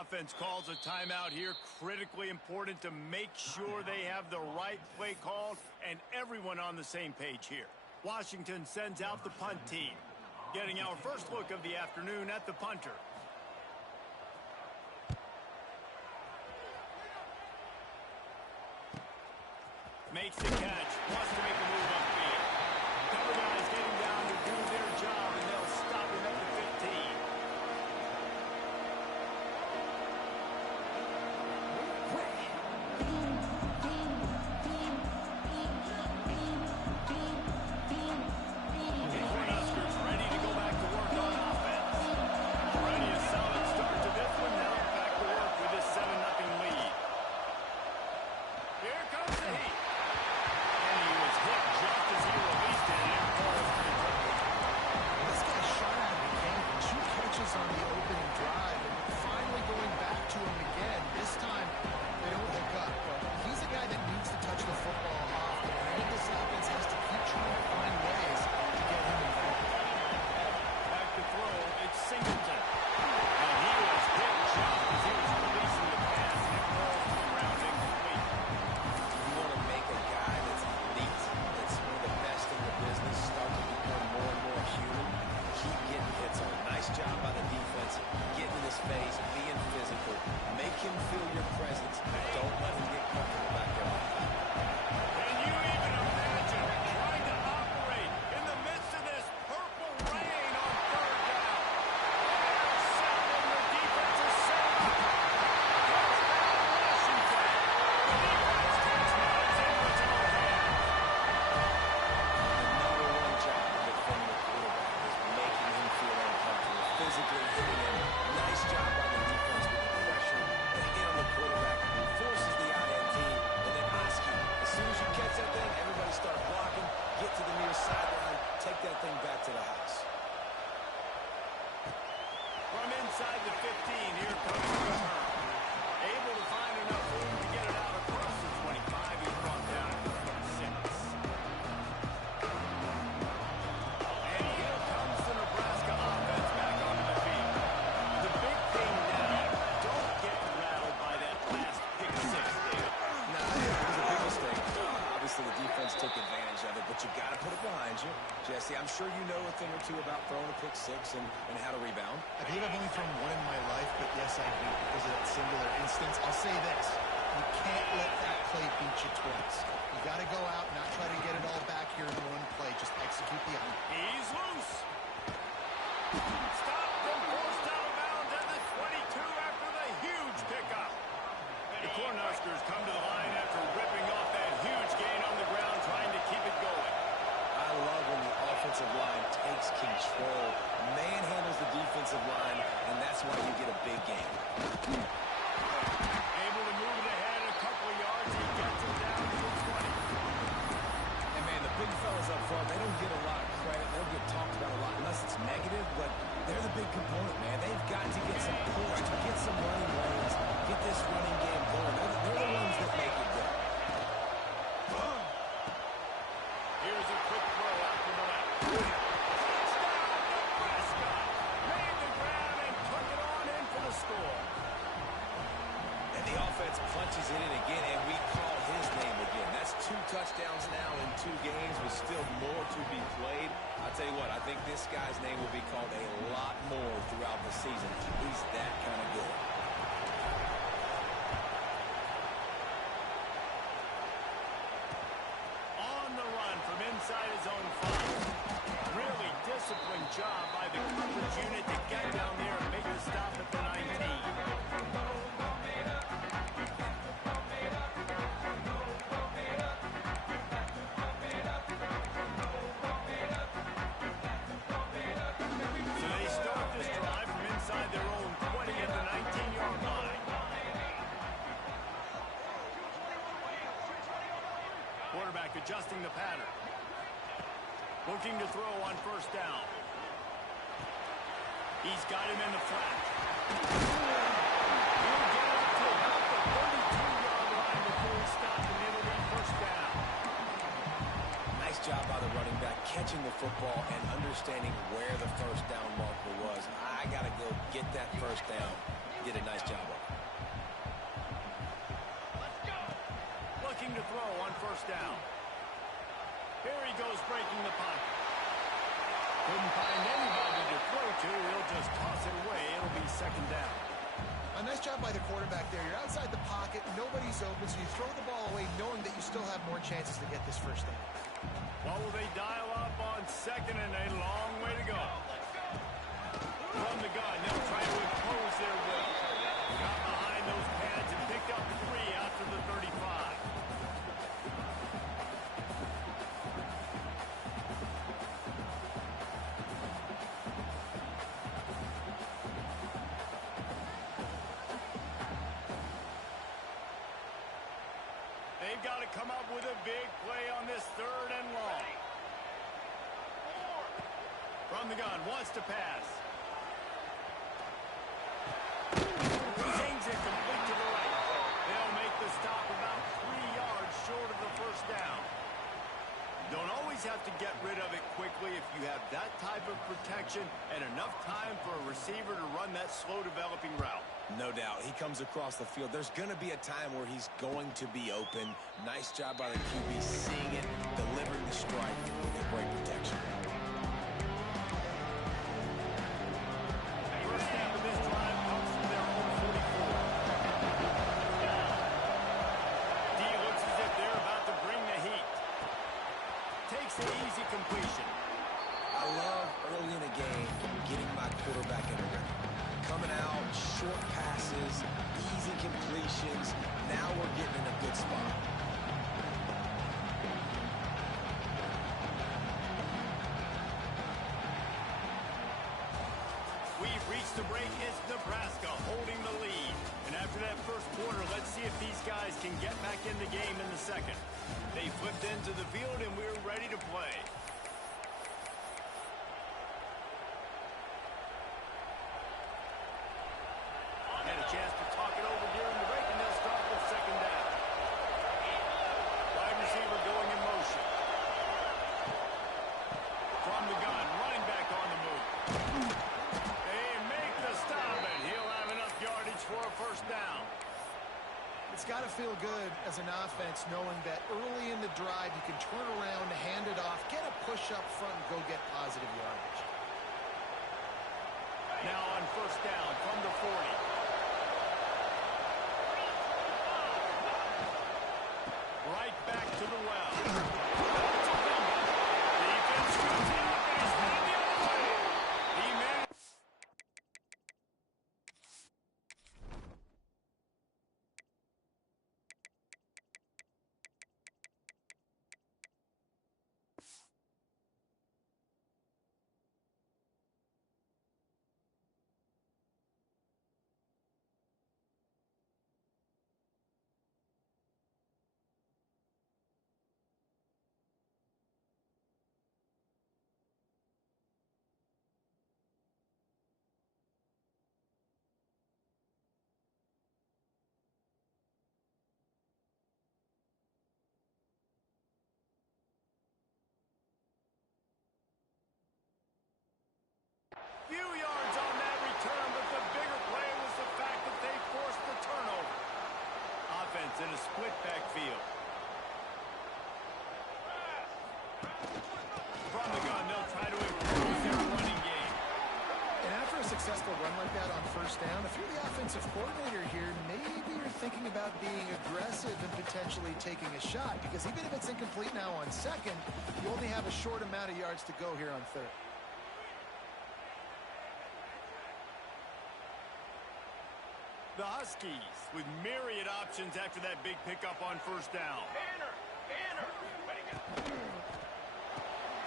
Offense calls a timeout here. Critically important to make sure they have the right play called and everyone on the same page here. Washington sends out the punt team. Getting our first look of the afternoon at the punter. Makes the catch. Wants to make a move upfield. Cover guys getting down to do their job, and they'll stop him at the 15. Jesse, I'm sure you know a thing or two about throwing a pick six and how to rebound. I believe I've only thrown one in my life, but yes, I do because of that singular instance. I'll say this. You can't let that play beat you twice. You got to go out, not try to get it all back here in one play. Just execute the item. He's loose. Stopped and forced out of bounds at the 22 after the huge pickup. The Cornhuskers come to the line after ripping off that huge gain on the ground, trying to keep it going. I love when the offensive line takes control, manhandles the defensive line, and that's why you get a big game. Able to move it ahead a couple of yards. He gets it down to the 20. And, man, the big fellas up front, they don't get a lot of credit. They don't get talked about a lot unless it's negative, but they're the big component, man. They've got to get some push, to get some running lanes, get this running game going. They're the ones that make it go. Here's a quick throw out to the left. Touchdown, Nebraska! Made the grab and took it on in for the score. And the offense punches it in again, and we call his name again. That's 2 touchdowns now in 2 games with still more to be played. I'll tell you what, I think this guy's name will be called a lot more throughout the season. He's that kind of good. Inside his own 5. Really disciplined job by the coverage unit to get down there and make the stop at the 19. So they start this drive from inside their own 20 at the 19-yard line. Quarterback adjusting the pattern. Looking to throw on first down. He's got him in the flat. He'll get up to about the 32-yard line before he stops, and it'll be first down. Nice job by the running back catching the football and understanding where the first down marker was. I got to go get that first down. Did a nice job of it. Looking to throw on first down. Here he goes breaking the pocket. Couldn't find anybody to throw to. He'll just toss it away. It'll be second down. A nice job by the quarterback there. You're outside the pocket. Nobody's open, so you throw the ball away knowing that you still have more chances to get this first down. What will they dial up on second and a long way to go? From the gun, they'll try to impose their will. Got behind those pads and picked up 3 after the 35. They've got to come up with a big play on this third and long. From the gun, wants to pass. Zings it complete to the right. They'll make the stop about 3 yards short of the first down. Don't always have to get rid of it quickly if you have that type of protection and enough time for a receiver to run that slow-developing route. No doubt. He comes across the field. There's going to be a time where he's going to be open. Nice job by the QB seeing it, delivering the strike with the great protection. First down of this drive comes from their own 44. D looks as if they're about to bring the heat. Takes the easy completion. I love early in a game getting my quarterback in the rhythm. Coming out, short passes, easy completions. Now we're getting in a good spot. We've reached the break. It's Nebraska holding the lead. And after that first quarter, let's see if these guys can get back in the game in the second. They flipped into the field, and we're ready to play. Had a chance to talk it over during the break, and they'll start with second down. Wide receiver going in motion. From the gun, running back on the move. They make the stop, and he'll have enough yardage for a first down. It's got to feel good as an offense knowing that early in the drive you can turn around, hand it off, get a push up front, and go get positive yardage. Now on first down from the 40. Right back to the well. Defense comes in and he's headed the other way. He managed. Few yards on that return, but the bigger play was the fact that they forced the turnover. Offense in a split backfield. From the gun, they'll try to impose their running game. And after a successful run like that on first down, if you're the offensive coordinator here, maybe you're thinking about being aggressive and potentially taking a shot, because even if it's incomplete now on second, you only have a short amount of yards to go here on third. The Huskies with myriad options after that big pickup on first down.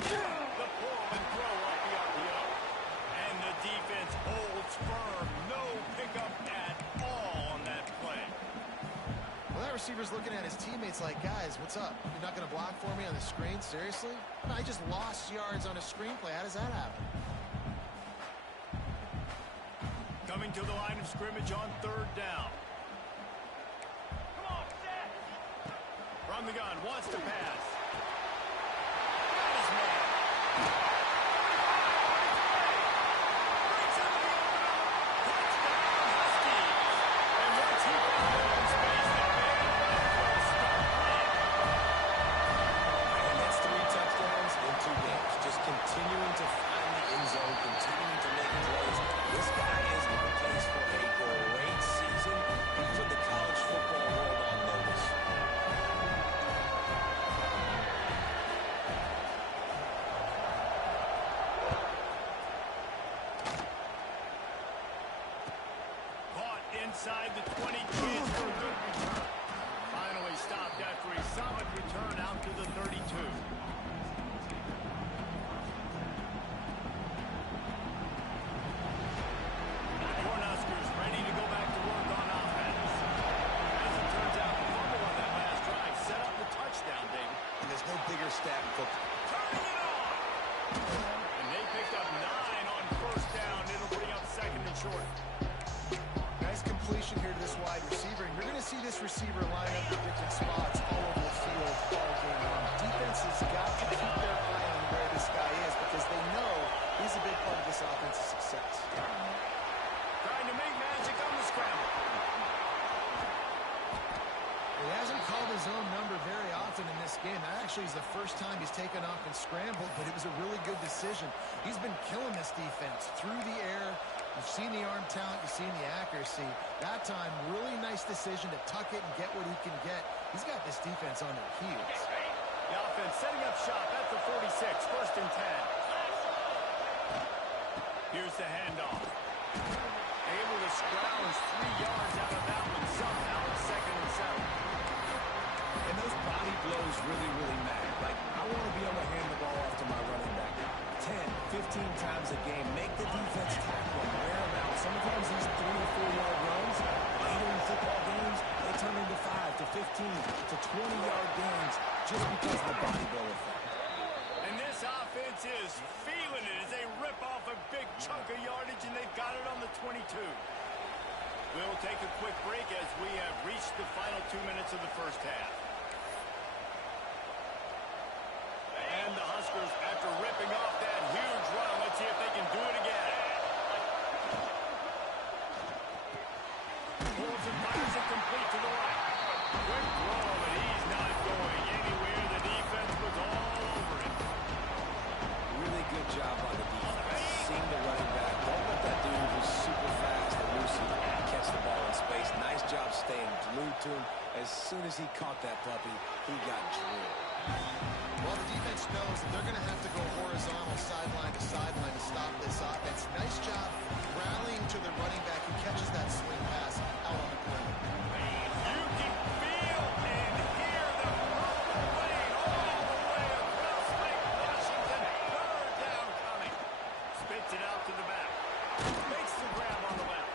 The pull and throw off the RPO. And the defense holds firm. No pickup at all on that play. Well, that receiver's looking at his teammates like, guys, what's up? You're not going to block for me on the screen? Seriously? I just lost yards on a screenplay. How does that happen? Coming to the line of scrimmage on third down. Come on, set. From the gun, wants to pass. Got his man. Breaks out the opener. Touchdown, Huskies. This guy is on pace for a great season. He put the college football world on notice. Caught inside the 20, chance for a good return. Finally stopped after a solid return out to the 32. Cornhuskers ready to go back to work on offense. As it turns out, the fumble on that last drive set up the touchdown, David. And there's no bigger stat in football. Turning it on! And they picked up 9 on first down. It'll bring up second and short. Nice completion here to this wide receiver. And you're going to see this receiver line up in different spots all over the field all game long. Defense has got to keep their eye on where this guy is because they know he's a big part of this offense's success. Trying to make magic on the scramble. He hasn't called his own number very often in this game. That actually is the first time he's taken off and scrambled, but it was a really good decision. He's been killing this defense through the air. You've seen the arm talent, you've seen the accuracy. That time, really nice decision to tuck it and get what he can get. He's got this defense on their heels. The offense setting up shop at the 46, first and 10. Here's the handoff. Able to scrounge 3 yards out of that one somehow. Second and 7. And those body blows really, really matter. Like, I want to be able to hand the ball off to my running back 10, 15 times a game. Make the defense tackle him, wear him out. Sometimes these 3 or 4 yard runs, later in football games, they turn into 5 to 15 to 20-yard gains just because of the body blow effect. And this offense is feeling it as they rip off a big chunk of yardage, and they've got it on the 22. We'll take a quick break as we have reached the final 2 minutes of the first half. And the Huskers, after ripping off that huge run, let's see if they can do it again. Pulls and fires it complete to the right. Quick throw, but he's not going anywhere. The defense was all over it. Really good job by the defense. Seeing the running back. Don't let that dude who's super fast and elusive catch the ball in space. Nice job staying glued to him. As soon as he caught that puppy, he got drilled. Well, the defense knows that they're going to have to go horizontal sideline to sideline to stop this offense. Nice job rallying to the running back who catches that swing pass out on the perimeter. You can feel and hear the purple rain all the way across Lake Washington. Third down coming. Spits it out to the back. Makes the grab on the left.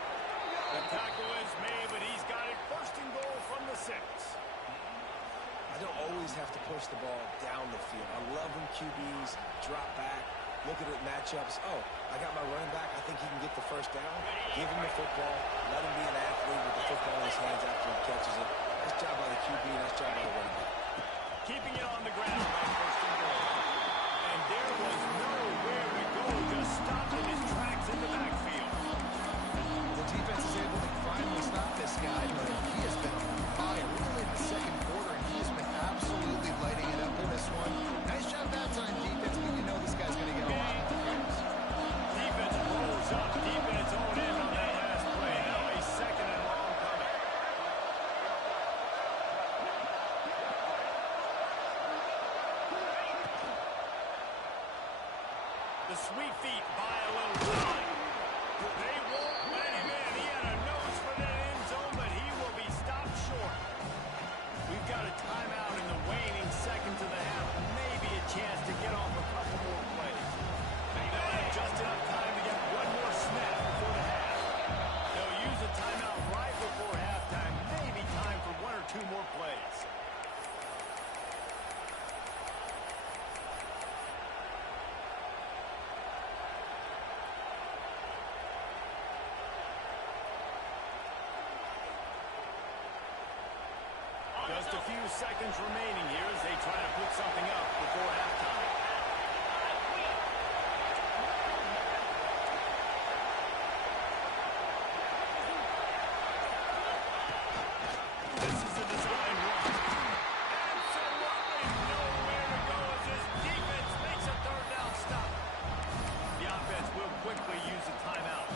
The tackle is made, but he's got it first and goal from the 6. I don't always have to push the ball down the field. I love when QBs drop back, look at it matchups. Oh, I got my running back. I think he can get the first down. Give him the football. Let him be an athlete with the football in his hands after he catches it. Nice job by the QB. Nice job by the running back. Keeping it on the ground by first and goal. And there was nowhere to go. Just stopped in his tracks in the backfield. The defense is able to finally stop this guy, but he has been on fire. Really in the second quarter, and he has been absolutely lighting it up in this one. Nice job that time, defense, but you know this guy's going to get a lot more games. Defense rolls up deep in its own end on that last play. Now a second and long coming. The sweet feet buy a little time. They won't let him in. He had a nose for that end zone, but he will be stopped short. We've got a timeout in the waning seconds of the half. Maybe a chance to get off a couple more plays. They'll have just enough time to get one more snap before the half. They'll use a timeout right before halftime. Maybe time for 1 or 2 more plays. Just a few seconds remaining here as they try to put something up before halftime. This is a design run. Absolutely nowhere to go as this defense makes a third down stop. The offense will quickly use a timeout.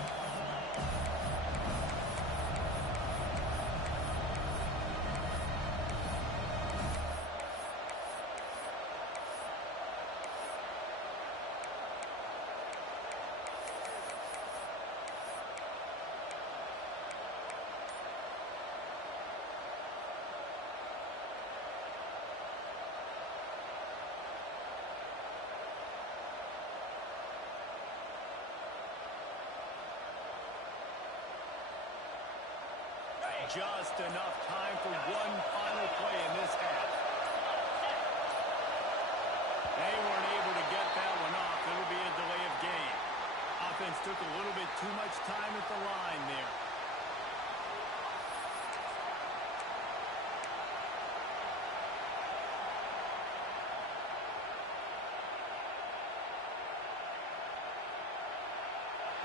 just enough time for one final play in this half. They weren't able to get that one off. It'll be a delay of game. Offense took a little bit too much time at the line there.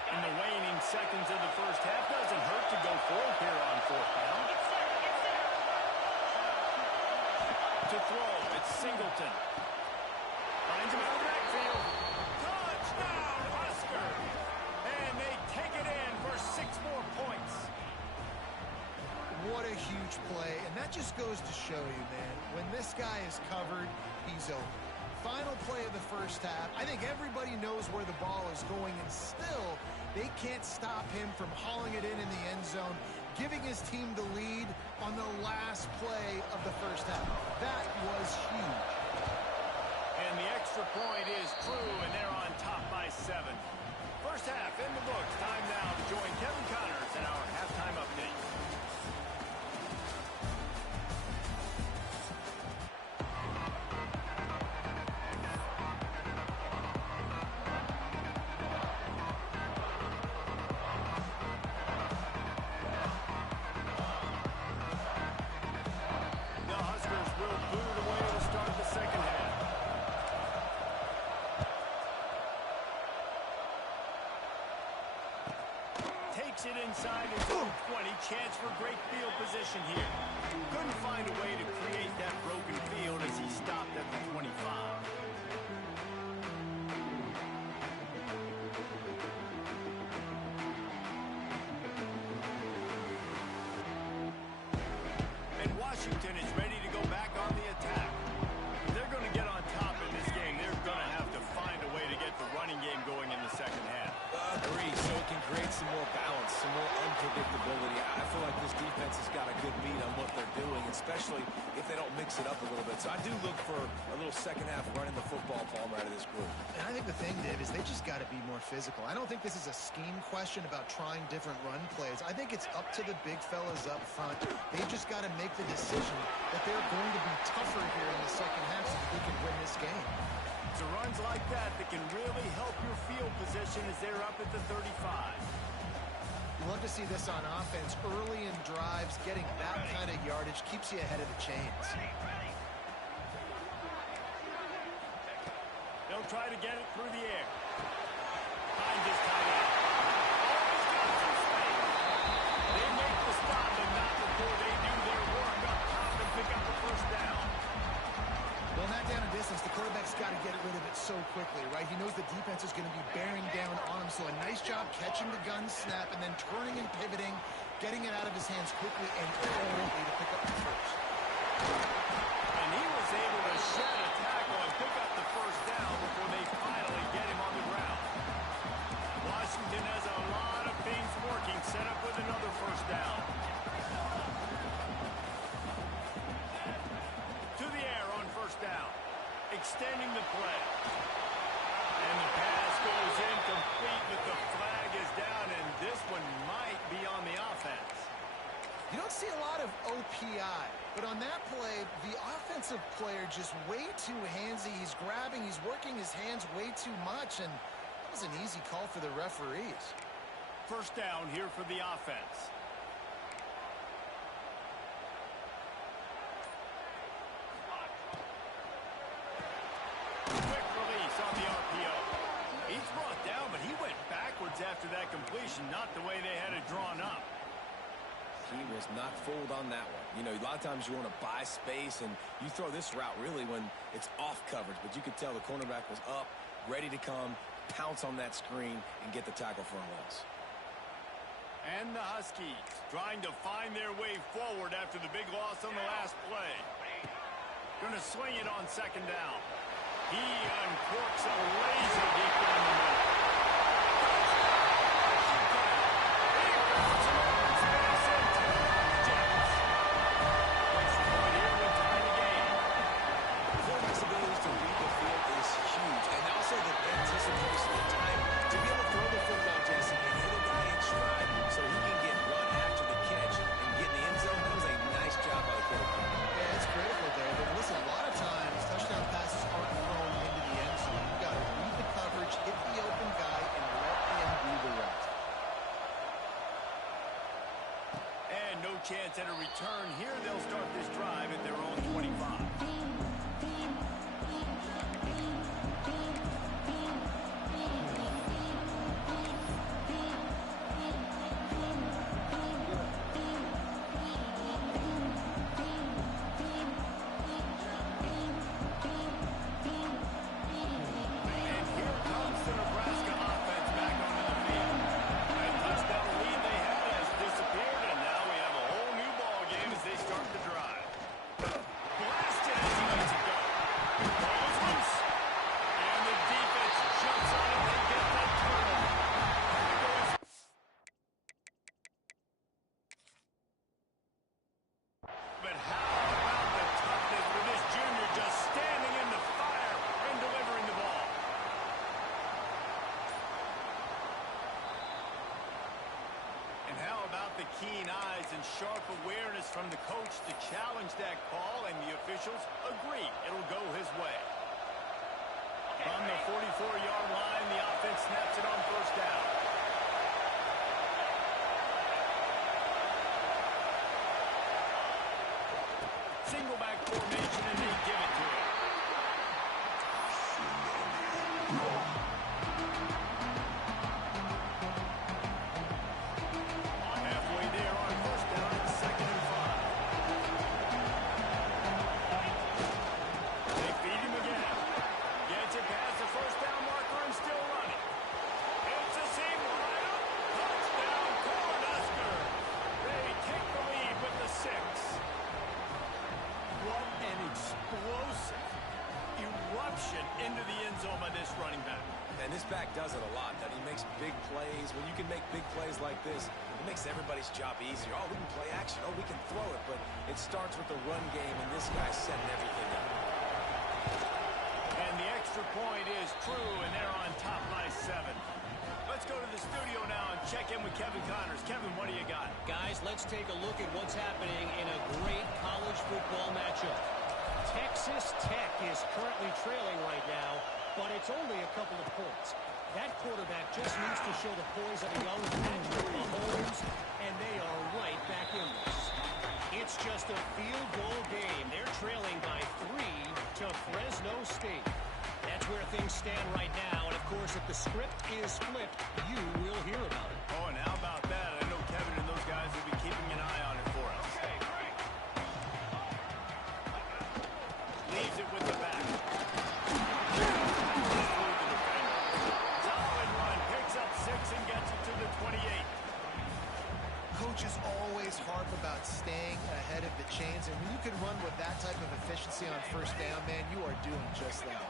In the waning seconds of the first half, doesn't hurt to go for it here on fourth down. To throw, it's Singleton. Finds him out of the backfield. Touchdown, Huskers! And they take it in for 6 more points. What a huge play, and that just goes to show you, man, when this guy is covered, he's over. Final play of the first half. I think everybody knows where the ball is going, and still, they can't stop him from hauling it in the end zone, giving his team the lead on the last play of the first half. That was huge. And the extra point is true, and they're on top by 7. First half in the books. Time now to join Kevin Connors in our halftime update. It inside his own 20. Chance for great field position here. Couldn't find a way to create that broken field as he stopped at the 25. And Washington is ready to go back on the attack. If they're going to get on top in this game, they're going to have to find a way to get the running game going in the second half. Agree, so it can create some more balance, some more unpredictability. I feel like this defense has got a good beat on what they're doing, especially if they don't mix it up a little bit. So I do look for a little second half running the football ball out of this group. And I think the thing, Dave, is they just got to be more physical. I don't think this is a scheme question about trying different run plays. I think it's up to the big fellas up front. They've just got to make the decision that they're going to be tougher here in the second half so that they can win this game. It's runs like that that can really help your field position as they're up at the 35. You love to see this on offense. Early in drives, getting that kind of yardage keeps you ahead of the chains. They'll try to get it through the air. Hines is tied up. Always got some space. They make the stop, but not before they do their work up top and pick up the first down. Well, in that down and distance, the quarterback's got to get rid of it so quickly, right? He knows the defense is going to be bearing down on him, so a nice job catching the gun snap and then turning and pivoting, getting it out of his hands quickly and early to pick up the first. And he was able to shed a tackle and pick up the first down before they finally get him on the ground. Washington has a lot of things working, set up with another first down. Down, extending the play. And the pass goes incomplete, but the flag is down, and this one might be on the offense. You don't see a lot of OPI, but on that play, the offensive player just way too handsy. He's grabbing, he's working his hands way too much, and that was an easy call for the referees. First down here for the offense. On the RPO. He's brought down, but he went backwards after that completion, not the way they had it drawn up. He was not fooled on that one. You know, a lot of times you want to buy space, and you throw this route really when it's off coverage, but you could tell the cornerback was up, ready to come, pounce on that screen, and get the tackle for a loss. And the Huskies trying to find their way forward after the big loss on the last play. Going to swing it on second down. He uncorks a laser deep down the middle. Quarterback's ability to read the field is huge, and also the anticipation of time to be able to throw the football, Jason, and hit a guy in stride so he can get run after the catch and get in the end chance at a return here. They'll start this drive at their own 25. The keen eyes and sharp awareness from the coach to challenge that call, and the officials agree it'll go his way. From the 44-yard line, the offense snaps it on first down. Single back formation, and they give it to him. Into the end zone by this running back. And this back does it a lot. That he makes big plays. When you can make big plays like this, it makes everybody's job easier. Oh, we can play action. Oh, we can throw it. But it starts with the run game, and this guy's setting everything up. And the extra point is true, and they're on top by 7. Let's go to the studio now and check in with Kevin Connors. Kevin, what do you got? Guys, let's take a look at what's happening in a great college football matchup. Texas Tech is currently trailing right now, but it's only a couple of points. That quarterback just needs to show the poise of a young Patrick Mahomes, and they are right back in this. It's just a field goal game. They're trailing by 3 to Fresno State. That's where things stand right now, and of course, if the script is flipped, you will hear about it. Oh, and how about that? I know Kevin and those guys will be keeping an eye on it for us. Leaves it with the back. Solid run, picks up 6 and gets it to the 28. Coaches always harp about staying ahead of the chains, and when you can run with that type of efficiency on first down, man, you are doing just that.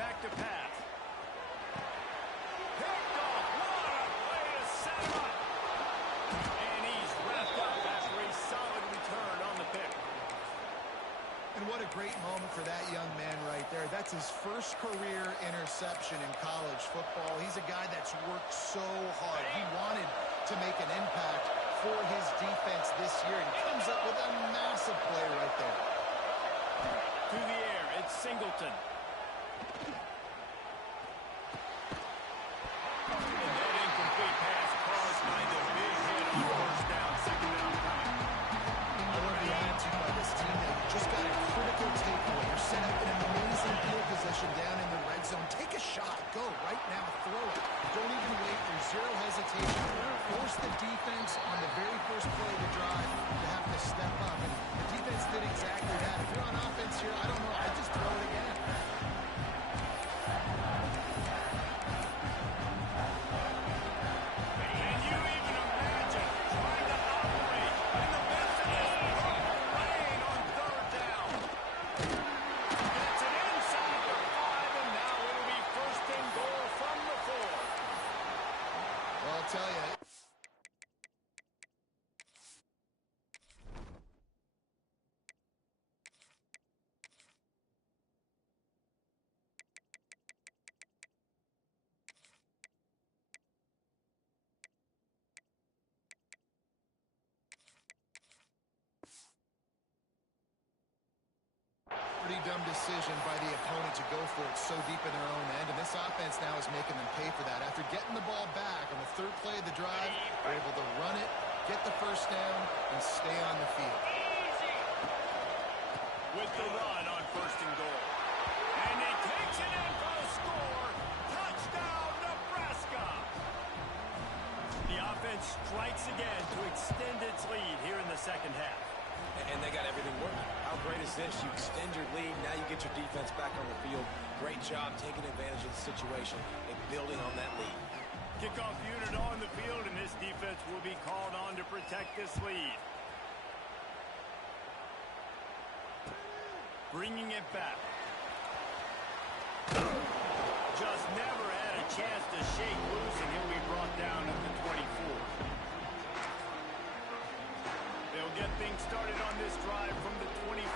Back to pass. Picked off. What a play to set him up. And he's wrapped up after a solid return on the pick. And what a great moment for that young man right there. That's his first career interception in college football. He's a guy that's worked so hard. He wanted to make an impact for his defense this year, and he comes up with a massive play right there. To the air, it's Singleton. And that incomplete pass caused by the big hit on first down, second down coming. I love the attitude by this team. They just got a critical takeaway. You're set up in an amazing field position down in the red zone. Take a shot. Go right now. Throw it. Don't even wait. There's zero hesitation. Force the defense on the very first play of the drive to have to step up. And the defense did exactly that. If you're on offense here, I don't know. I just throw it again. Can you even imagine trying to operate in the midst of this purple rain on third down? Gets it inside the 5, and now it'll be first and goal from the 4. Well, I'll tell you. Pretty dumb dumb decision by the opponent to go for it so deep in their own end, and this offense now is making them pay for that. After getting the ball back on the third play of the drive, they're able to run it, get the first down, and stay on the field. With the run on first and goal. And he takes it in for a score. Touchdown, Nebraska! The offense strikes again to extend its lead here in the second half. And they got everything working. How great is this? You extend your lead. Now you get your defense back on the field. Great job taking advantage of the situation and building on that lead. Kickoff unit on the field, and this defense will be called on to protect this lead. Bringing it back. Just never had a chance to shake loose, and he'll be brought down at the 24. They'll get things started on this drive from the 24.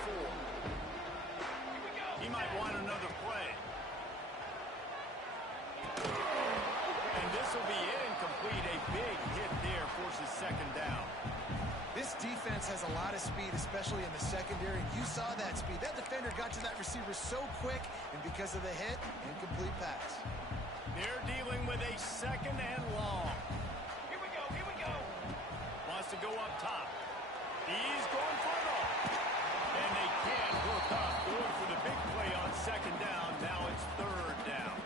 He might want another play. And this will be incomplete. A big hit there forces second down. This defense has a lot of speed, especially in the secondary. You saw that speed. That defender got to that receiver so quick, and because of the hit, incomplete pass. They're dealing with a second and long. Here we go, here we go. Wants to go up top. He's going for it all. And they can't hook up. Going for the big play on second down. Now it's third down.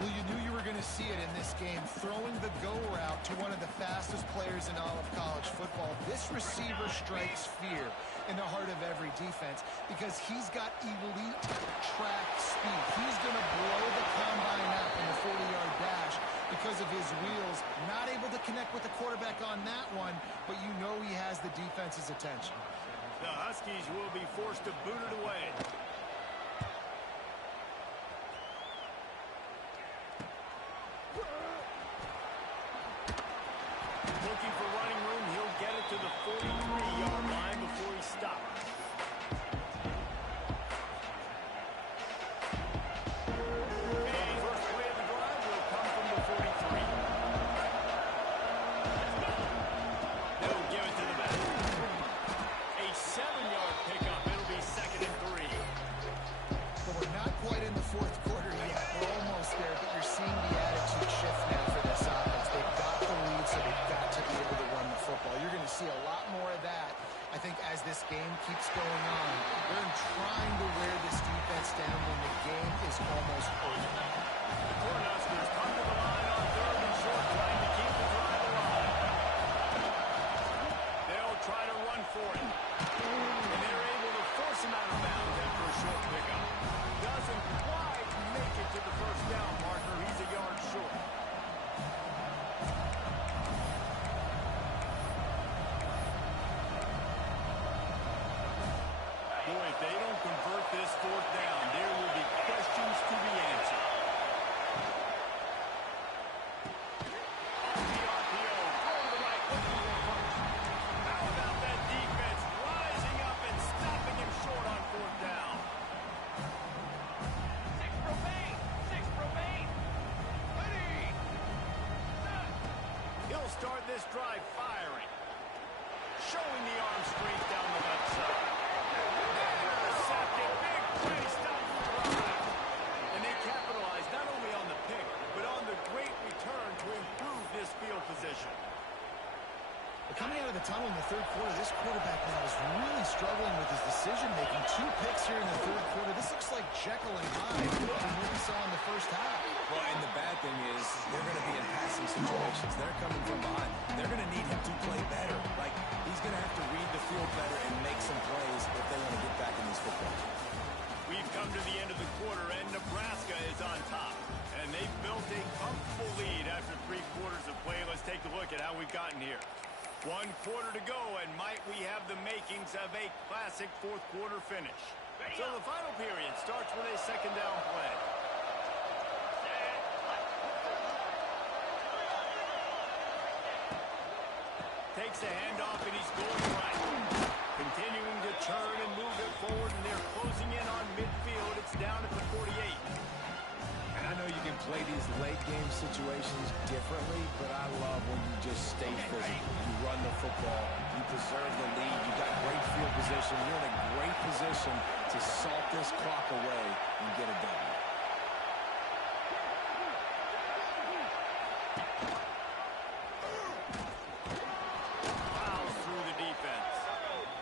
Well, you knew you were going to see it in this game, throwing the go route to one of the fastest players in all of college football. This receiver strikes fear in the heart of every defense because he's got elite track speed. He's going to blow the combine up in the 40-yard dash because of his wheels. Not able to connect with the quarterback on that one, but you know he has the defense's attention. The Huskies will be forced to boot it away. Looking for running room, he'll get it to the 43-yard line before he stops. And first play of the drive will come from the 43. They'll give it to the back. A 7-yard pickup. It'll be second and 3. But we're not quite in the fourth quarter yet. We're almost there, but you're seeing the attitude shift now for this offense. They've got the lead, so they've got to be able to run the football. You're going to see a lot more of that, I think, as this game keeps going on. They're trying to wear this defense down when the game is almost over. The Cornhuskers come to the line on third and short, trying to keep the drive alive. They'll try to run for it. And they're able to force him out of bounds after a short pickup. Doesn't quite make it to the first down marker. He's a yard short. Boy, if they don't convert this fourth down, there will be questions to be answered. Off the RPO, going to the right, looking for a punch. How about that defense rising up and stopping him short on fourth down? 6 remain, 6 remain. Ready. He'll start this drive firing. Showing the arm strength down the left side. Intercepted, big play, stops the drive. And they capitalize not only on the pick, but on the great return to improve this field position. But coming out of the tunnel in the third quarter, this quarterback now is really struggling with his decision-making. 2 picks here in the third quarter. This looks like Jekyll and Hyde from what we saw in the first half. Well, and the bad thing is they're going to be in passing situations. They're coming from behind. They're going to need him to play better. Like, he's going to have to read the field better and make some plays if they want to get back in these football games. We've come to the end of the quarter, and Nebraska is on top. And they've built a comfortable lead after 3 quarters of play. Let's take a look at how we've gotten here. 1 quarter to go, and might we have the makings of a classic fourth quarter finish. So the final period starts with a second down play. Takes a handoff, and he's going right. Continuing to turn and move it forward, and they're closing in on midfield. It's down at the 48. And I know you can play these late game situations differently, but I love when you just stay physical. You run the football, you preserve the lead, you got great field position, you're in a great position to salt this clock away and get it done. Fouls through the defense.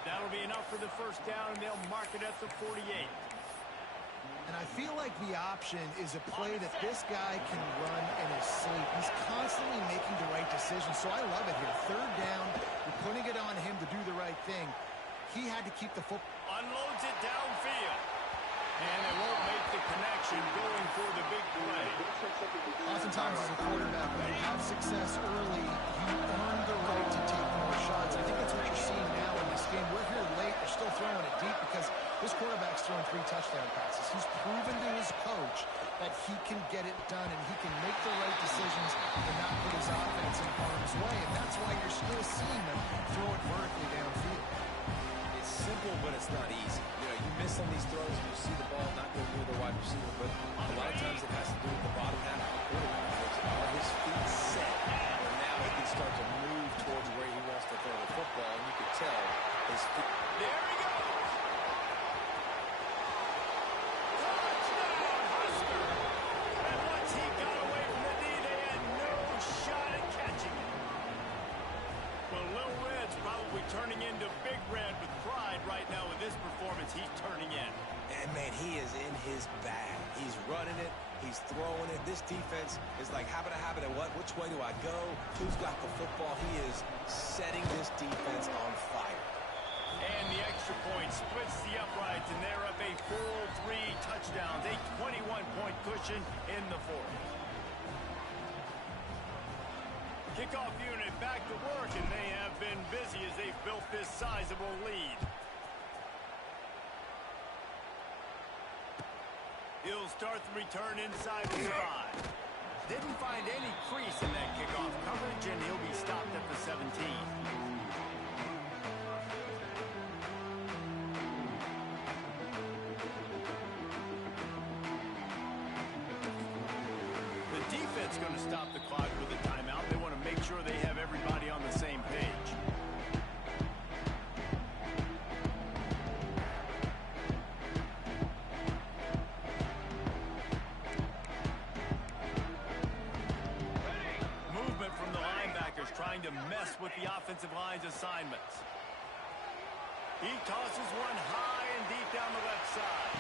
That'll be enough for the first down, and they'll mark it at the 48. And I feel like the option is a play that this guy can run in his sleep. He's constantly making the right decision, so I love it here. Third down, you're putting it on him to do the right thing. He had to keep the football. Unloads it downfield. And they won't make the connection going for the big play. Oftentimes as a quarterback, when you have success early, you earn the right to take more shots. I think that's what you're seeing now in this game. We're here late. They're still throwing it deep because this quarterback's throwing 3 touchdown passes. He's proven to his coach that he can get it done and he can make the right decisions and not put his offense in harm's way. And that's why you're still seeing them throw it vertically downfield. It's simple, but it's not easy. You know, you miss on these throws and you see the ball not go near the wide receiver, but a lot of times it has to do with the bottom half of the quarterback. Are his feet set? Or now he can start to move towards where he wants to throw the football, and you can tell his feet. There he goes. Touchdown, Husker. And once he got away from the knee, they had no shot at catching it. Well, Lil Red's probably turning into Big Red with pride right now with this performance he's turning in. And, man, he is in his bag. He's running it. He's throwing it. This defense is like, habit, and what? Which way do I go? Who's got the football? He is setting this defense on fire. And the extra point splits the uprights, and they're up a full 3 touchdowns, a 21-point cushion in the fourth. Kickoff unit back to work, and they have been busy as they've built this sizable lead. He'll start the return inside the 5. Didn't find any crease in that kickoff coverage, and he'll be stopped at the 17. The defense going to stop the clock with a timeout. They want to make sure they have everybody on the same page. Trying to mess with the offensive line's assignments. He tosses one high and deep down the left side.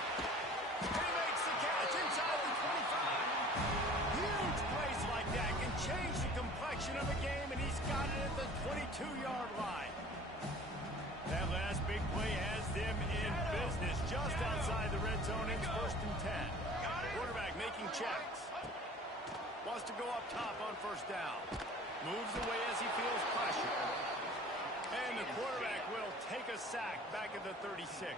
And he makes the catch inside the 25. Huge plays like that can change the complexion of a game, and he's got it at the 22-yard line. That last big play has them in business just outside the red zone. It's 1st and 10. Quarterback making checks. Wants to go up top on 1st down. Moves away as he feels pressure. And the quarterback will take a sack back at the 36.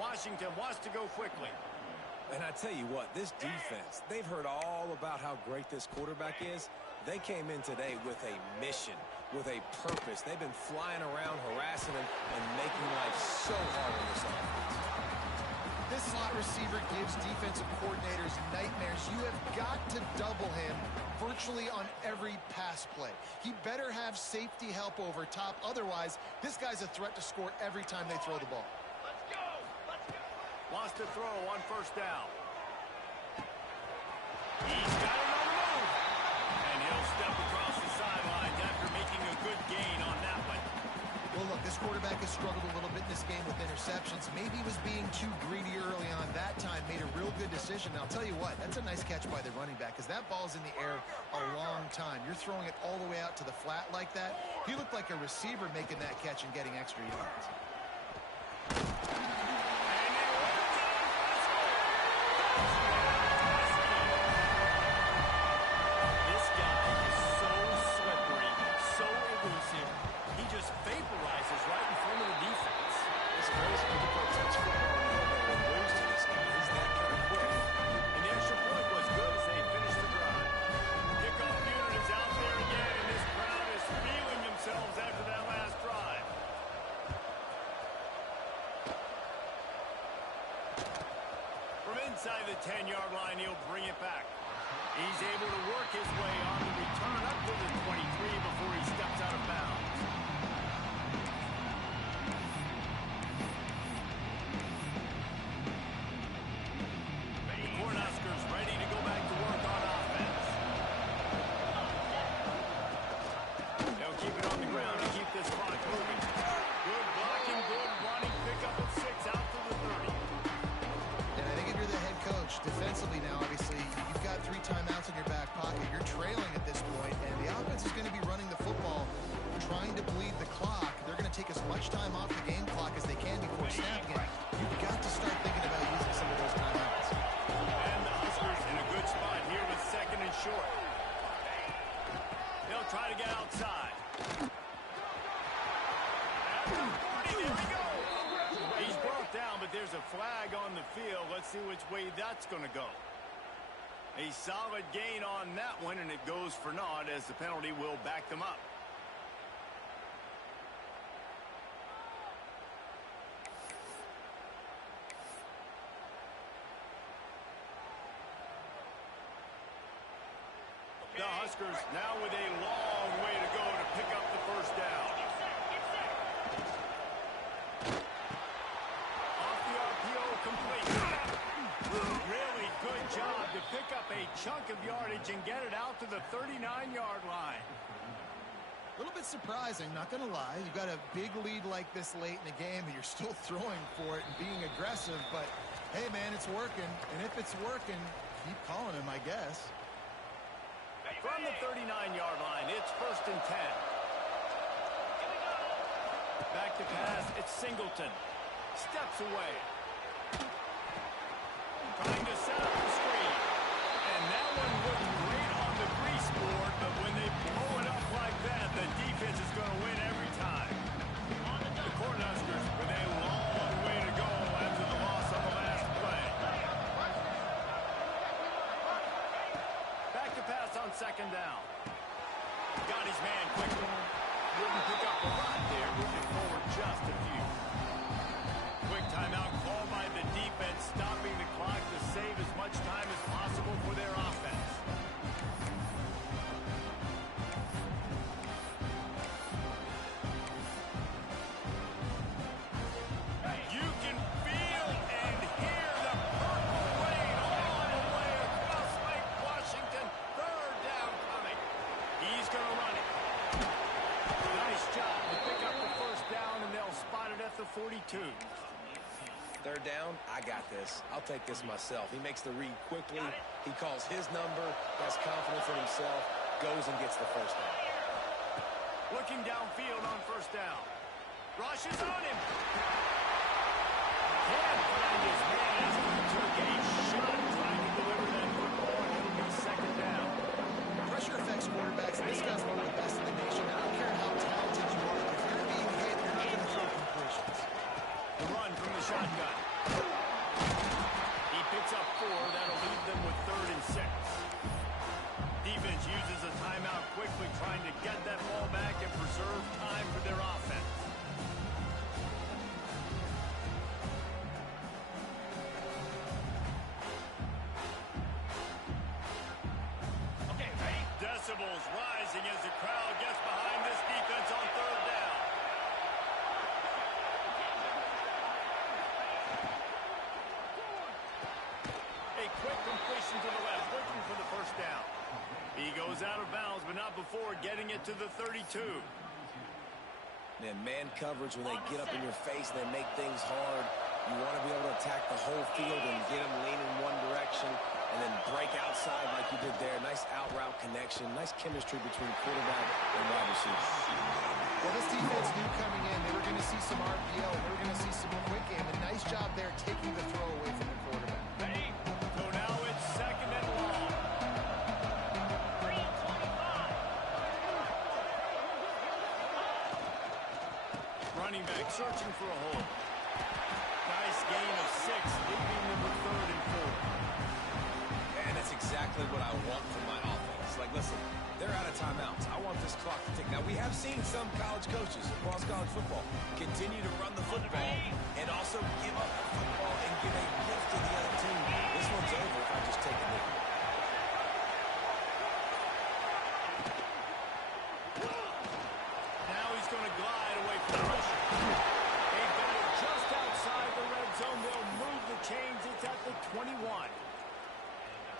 Washington wants to go quickly. And I tell you what, this defense, they've heard all about how great this quarterback is. They came in today with a mission, with a purpose. They've been flying around, harassing him, and making life so hard on this offense. This slot receiver gives defensive coordinators nightmares. You have got to double him virtually on every pass play. He better have safety help over top. Otherwise, this guy's a threat to score every time they throw the ball. Let's go! Let's go! Wants to throw on 1st down. He's got it on the move. And he'll step across the sidelines after making a good gain on that one. Well, look, this quarterback has struggled a little bit in this game with interceptions. Maybe he was being too greedy early on. That time made a real good decision. Now, I'll tell you what, that's a nice catch by the running back because that ball's in the air a long time. You're throwing it all the way out to the flat like that. He looked like a receiver making that catch and getting extra yards. This guy is so slippery, so elusive. He just vaporizes right in front of the defense. It's crazy. People don't touch football and they'll lose to this guy. He's that kind of quick. And the extra point was good as they finished the drive. Kickoff unit is out there again, and this crowd is feeling themselves after that last drive. the 10-yard line. He'll bring it back. He's able to work his way on the return up to the 23 before he steps out of bounds. Cornhuskers ready to go back to work on offense. They'll keep it on the ground and keep this clock moving. Good blocking, good running, pick up at 6 out to the 30. And I think if you're the head coach, defensively now, obviously, you've got 3 timeouts in your back pocket. You're trailing at this point, and the offense is going to be running the football, trying to bleed the clock. They're going to take as much time off the game clock as they can before snapping it. You've got to start thinking about using some of those timeouts. And the Huskers in a good spot here with 2nd and short. They'll try to get outside. At the 40, there we go. He's brought down, but there's a flag on the field. Let's see which way that's going to go. A solid gain on that one, and it goes for naught as the penalty will back them up. The Huskers now with a long way to go to pick up the first down. Off the RPO, complete. Really good job to pick up a chunk of yardage and get it out to the 39-yard line. A little bit surprising, not going to lie. You've got a big lead like this late in the game, and you're still throwing for it and being aggressive. But, hey, man, it's working. And if it's working, keep calling him, I guess. From the 39-yard line, it's 1st and 10. Back to pass, it's Singleton. Steps away. Trying to set up the screen. And that one looked great on the grease board, but when they blow it up like that, the defense is going to win every time. The Cornhuskers with a long way to go after the loss on the last play. Back to pass on 2nd down. Got his man quickly. Wouldn't pick up a lot there, moving forward just a few. Quick timeout called by the defense, stopping the clock to save as much time as possible for their offense. You can feel and hear the purple rain all the way across Lake Washington. 3rd down coming. He's going to run it. Nice job to pick up the first down, and they'll spot it at the 42. 3rd down, I got this. I'll take this myself. He makes the read quickly. He calls his number, has confidence in himself, goes and gets the first down. Looking downfield on 1st down. Rush is on him. Can't find his man as he took a shot trying to deliver that football, and it'll be 2nd down. Pressure affects quarterbacks, and this guy's one of the best in the nation. I don't care how talented you are. If you're being hit, you're not going to throw completions. The run from the shotgun. He picks up 4. That'll leave them with 3rd and 6. Defense uses a timeout quickly, trying to get that ball back and preserve time for their offense. Okay, ready? Decibels rising as the crowd gets behind this defense on 3rd down. A quick completion to the left, looking for the first down. He goes out of bounds, but not before getting it to the 32. Man coverage, when they get up in your face, they make things hard. You want to be able to attack the whole field and get them leaning one direction and then break outside like you did there. Nice out route connection, nice chemistry between quarterback and wide receiver. Well, this defense knew coming in they were going to see some RPO. They were going to see some quick game. A nice job there taking the throw away from the quarterback. Ready? So now it's 2nd and long. Running back searching for a hole. Nice gain of 6, leaving them with 3rd and 4. And that's exactly what I want from my offense. Like, listen, they're out of timeouts. I want this clock to tick. Now, we we have seen some college coaches across college football continue to run the football and also give up the football and give a gift to the other team. This one's over if I just take a nickel. Now he's going to glide away from pressure. They've got it just outside the red zone. They'll move the chains. It's at the 21.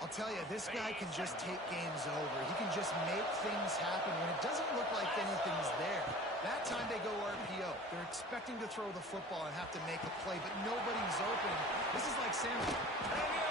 I'll tell you, this guy can just take games over. He can just make things happen when it doesn't look like anything's there. That time they go RPO. They're expecting to throw the football and have to make a play, but nobody's open. This is like Sam.